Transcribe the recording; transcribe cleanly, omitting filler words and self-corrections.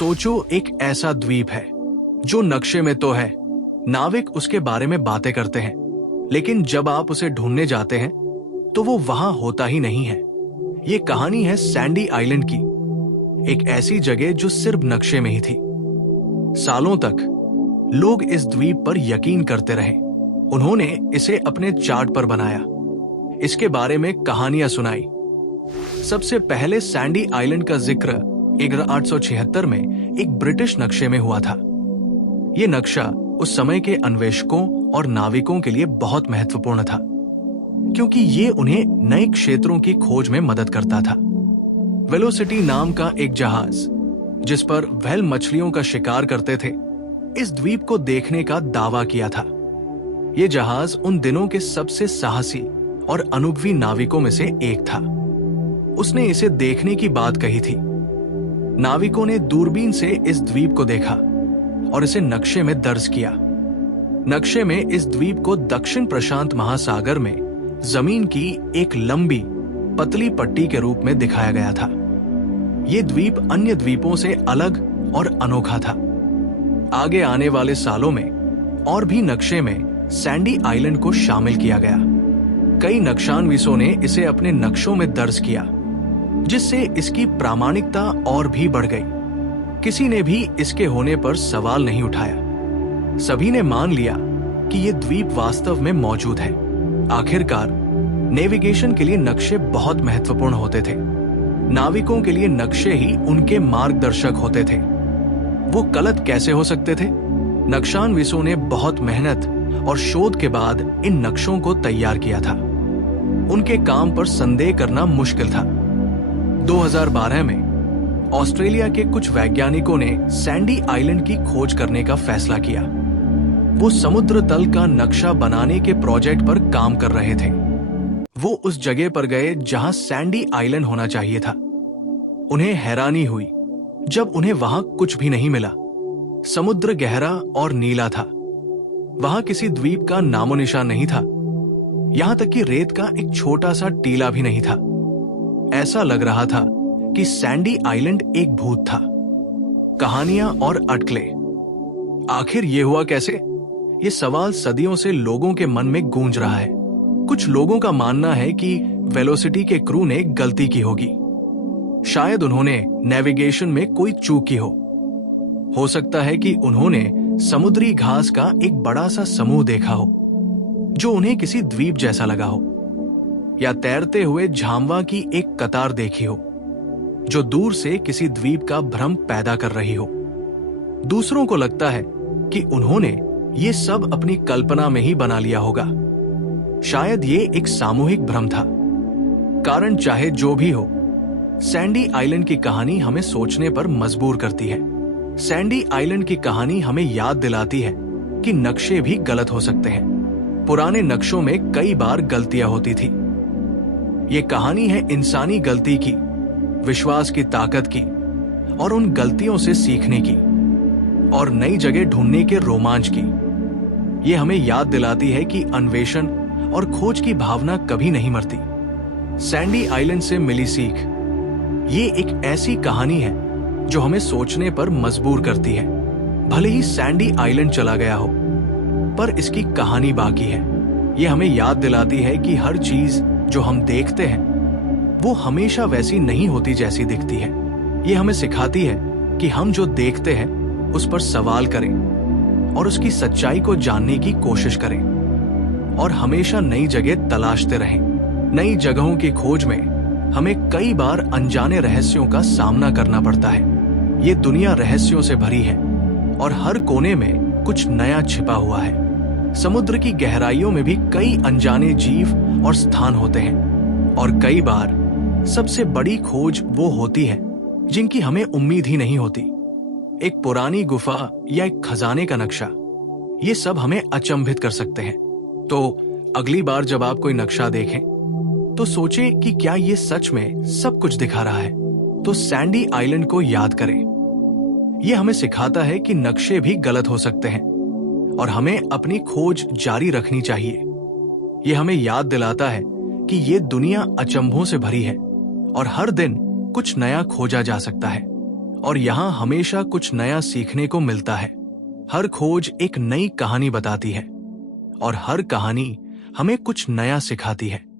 सोचो, एक ऐसा द्वीप है जो नक्शे में तो है, नाविक उसके बारे में बातें करते हैं, लेकिन जब आप उसे ढूंढने जाते हैं तो वो वहां होता ही नहीं है। ये कहानी है सैंडी आइलैंड की, एक ऐसी जगह जो सिर्फ नक्शे में ही थी। सालों तक लोग इस द्वीप पर यकीन करते रहे। उन्होंने इसे अपने चार्ट पर बनाया, इसके बारे में कहानियां सुनाई। सबसे पहले सैंडी आइलैंड का जिक्र 1876 में एक ब्रिटिश नक्शे में हुआ था। यह नक्शा उस समय के अन्वेषकों और नाविकों के लिए बहुत महत्वपूर्ण था, क्योंकि ये उन्हें नए क्षेत्रों की खोज में मदद करता था। वेलोसिटी नाम का एक जहाज, जिस पर व्हेल मछलियों का शिकार करते थे, इस द्वीप को देखने का दावा किया था। यह जहाज उन दिनों के सबसे साहसी और अनुभवी नाविकों में से एक था। उसने इसे देखने की बात कही थी। नाविकों ने दूरबीन से इस द्वीप को देखा और इसे नक्शे में दर्ज किया। नक्शे में इस द्वीप को दक्षिण प्रशांत महासागर में जमीन की एक लंबी पतली पट्टी के रूप में दिखाया गया था। यह द्वीप अन्य द्वीपों से अलग और अनोखा था। आगे आने वाले सालों में और भी नक्शे में सैंडी आइलैंड को शामिल किया गया। कई नक्शानवीसों ने इसे अपने नक्शों में दर्ज किया, जिससे इसकी प्रामाणिकता और भी बढ़ गई। किसी ने भी इसके होने पर सवाल नहीं उठाया। सभी ने मान लिया कि यह द्वीप वास्तव में मौजूद है। आखिरकार नेविगेशन के लिए नक्शे बहुत महत्वपूर्ण होते थे। नाविकों के लिए नक्शे ही उनके मार्गदर्शक होते थे। वो गलत कैसे हो सकते थे? नक्शानवीसों ने बहुत मेहनत और शोध के बाद इन नक्शों को तैयार किया था। उनके काम पर संदेह करना मुश्किल था। 2012 में ऑस्ट्रेलिया के कुछ वैज्ञानिकों ने सैंडी आइलैंड की खोज करने का फैसला किया। वो समुद्र तल का नक्शा बनाने के प्रोजेक्ट पर काम कर रहे थे। वो उस जगह पर गए जहां सैंडी आइलैंड होना चाहिए था। उन्हें हैरानी हुई जब उन्हें वहां कुछ भी नहीं मिला। समुद्र गहरा और नीला था। वहां किसी द्वीप का नामो निशान नहीं था। यहां तक कि रेत का एक छोटा सा टीला भी नहीं था। ऐसा लग रहा था कि सैंडी आइलैंड एक भूत था। कहानियां और अटकलें, आखिर ये हुआ कैसे? ये सवाल सदियों से लोगों के मन में गूंज रहा है। कुछ लोगों का मानना है कि वेलोसिटी के क्रू ने गलती की होगी। शायद उन्होंने नेविगेशन में कोई चूक की हो सकता है कि उन्होंने समुद्री घास का एक बड़ा सा समूह देखा हो, जो उन्हें किसी द्वीप जैसा लगा हो, या तैरते हुए झामवा की एक कतार देखी हो, जो दूर से किसी द्वीप का भ्रम पैदा कर रही हो। दूसरों को लगता है कि उन्होंने ये सब अपनी कल्पना में ही बना लिया होगा। शायद ये एक सामूहिक भ्रम था। कारण चाहे जो भी हो, सैंडी आइलैंड की कहानी हमें सोचने पर मजबूर करती है। सैंडी आइलैंड की कहानी हमें याद दिलाती है कि नक्शे भी गलत हो सकते हैं। पुराने नक्शों में कई बार गलतियां होती थी। ये कहानी है इंसानी गलती की, विश्वास की ताकत की, और उन गलतियों से सीखने की और नई जगह ढूंढने के रोमांच की। ये हमें याद दिलाती है कि अन्वेषण और खोज की भावना कभी नहीं मरती। सैंडी आइलैंड से मिली सीख, ये एक ऐसी कहानी है जो हमें सोचने पर मजबूर करती है। भले ही सैंडी आइलैंड चला गया हो, पर इसकी कहानी बाकी है। ये हमें याद दिलाती है कि हर चीज जो हम देखते हैं वो हमेशा वैसी नहीं होती जैसी दिखती है। ये हमें सिखाती है कि हम जो देखते हैं उस पर सवाल करें और उसकी सच्चाई को जानने की कोशिश करें, और हमेशा नई जगह तलाशते रहें। नई जगहों की खोज में हमें कई बार अनजाने रहस्यों का सामना करना पड़ता है। ये दुनिया रहस्यों से भरी है और हर कोने में कुछ नया छिपा हुआ है। समुद्र की गहराइयों में भी कई अनजाने जीव और स्थान होते हैं, और कई बार सबसे बड़ी खोज वो होती है जिनकी हमें उम्मीद ही नहीं होती। एक पुरानी गुफा या एक खजाने का नक्शा, ये सब हमें अचंभित कर सकते हैं। तो अगली बार जब आप कोई नक्शा देखें तो सोचें कि क्या ये सच में सब कुछ दिखा रहा है। तो सैंडी आइलैंड को याद करें। यह हमें सिखाता है कि नक्शे भी गलत हो सकते हैं और हमें अपनी खोज जारी रखनी चाहिए। यह हमें याद दिलाता है कि ये दुनिया अचंभों से भरी है और हर दिन कुछ नया खोजा जा सकता है। और यहाँ हमेशा कुछ नया सीखने को मिलता है। हर खोज एक नई कहानी बताती है और हर कहानी हमें कुछ नया सिखाती है।